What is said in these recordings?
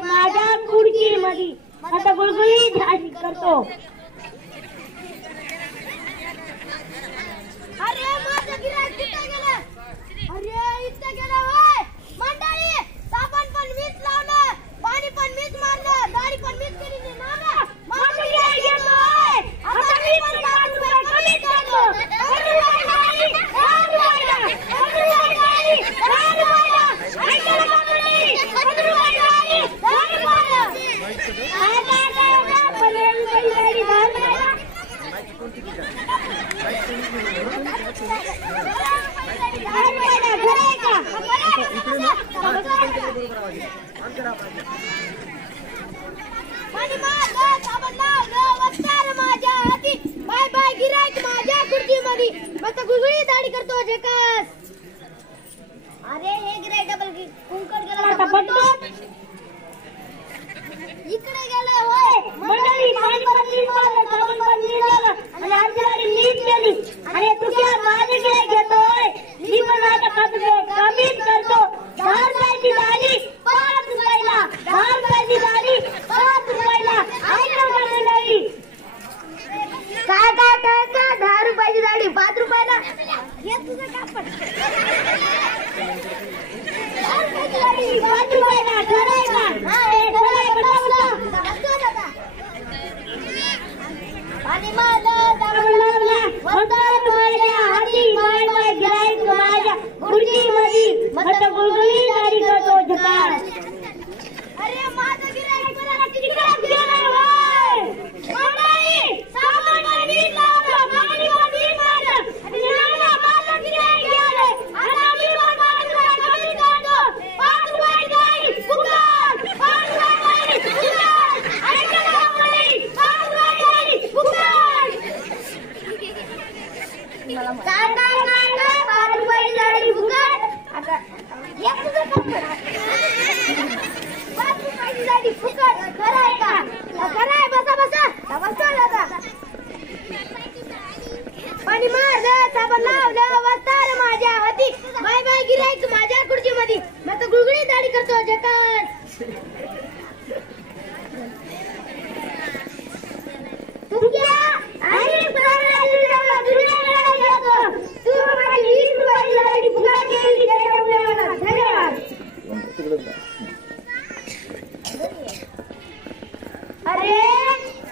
माझ्या खुर्ची मध्ये आता गुळगुळी झाली करतो. अरे माझं गिऱ्हाईक कुठे गेलं? अरे इथं गेलं होय. मंडळी साबण पण मीच लावलं, पाणी पण मीच मारलं, दाढी पण मीच केली ना ना. माझं गिऱ्हाईक येतोय. आता मी पण 5 रुपये कमी करतो. बाय बाय गिऱ्हाईक माझ्या खुर्चीमध्ये मस्त गुळगुळी दाढी करतो झकास. अरे हे गिऱ्हाईक डबल कुंकड गेला इकडे गेला होय. मंडळी पाणी पण मारलं, साबण पण निघालं आणि आमची गाडी नीट गेली. अरे तू क्या माझे गिऱ्हाईक घेतोय? मी पण आता कमीच करतो. 10 रुपयाची दाढी 5 रुपयाला, 10 रुपयाची दाढी 5 रुपयाला. ऐका मंडळी, काय काय काय काय 10 रुपयाची दाढी 5 रुपयाला. हे तुझं कापड 10 रुपयाची दाढी 5 रुपयाला. खरंय का? पाणी मारलं साबण लावला वस्ताद माझ्या हाती. बाय बाय गिऱ्हाईक माझ्या खुर्चीमध्ये मस्त गुळगुळी दाढी करतो झकास. अरे माझं गिऱ्हाईक मला तिकडे गेलं होय. मंडळी साबण पण नीट लावलं, पाणी पण नीट मारलं आणि नाना माझं गिऱ्हाईक गेलं. आता मी पण 5 रुपये कमी करतो. 5 रुपये दाढी फुकट, 5 रुपये दाढी फुकट. ऐका ना मंडळी, 5 रुपये दाढी फुकट. काय काय काय काय 5 रुपयाची दाढी फुकट. आता हे तुझं कापड 5 रुपयाची दाढी फुकट. खरं आहे का? खरं आहे. बसा बसा बसा आता. पाणी मारलं, साबण लावलं, वस्तार माझ्या हाती. बाय बाय गिऱ्हाईक माझ्या खुर्चीमध्ये मस्त गुळगुळी दाढी करतो झकास. तू क्या आणि तू माझी 20 रुपयाची दाढी फुकट केली. धन्यवाद. अरे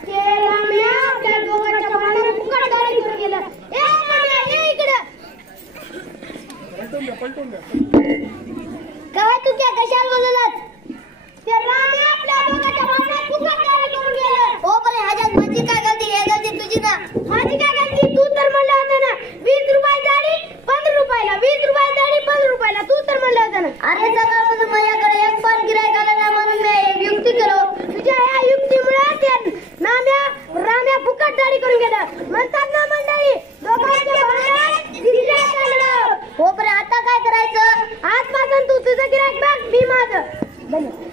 ते राम्या त्या दोघांच्या भांडणात फुकट दाढी करून गेलं. ए राम्या ये इकडं. काय तू क्या कशाला बोललात? ते राम्या आपल्या दोघांच्या भांडणात फुकट दाढी करून गेलं. हो पण ह्याच्यात माझी काय गलती? हे गलती तुझी ना. माझी काय गलती? तू तर म्हणलं होतं ना 20 रुपये दाढी 15 रुपयाला, 20 रुपये दाढी 15 रुपयाला. तू तर म्हणलं होतं ना. अरे सकाळपासून माझ्याकडे एक पण गिऱ्हाईक आलं नाही म्हणून मी एक युक्ती केलो. तुझ्या या युक्तीमुळे ते राम्या फुकट दाढी करून गेलं. म्हणतात ना मंडळी दोघांच्या भांडणात गिऱ्हाईक आलं. हो पण आता काय करायचं? आजपासून तू तुझं गिऱ्हाईक बघ, मी माझं.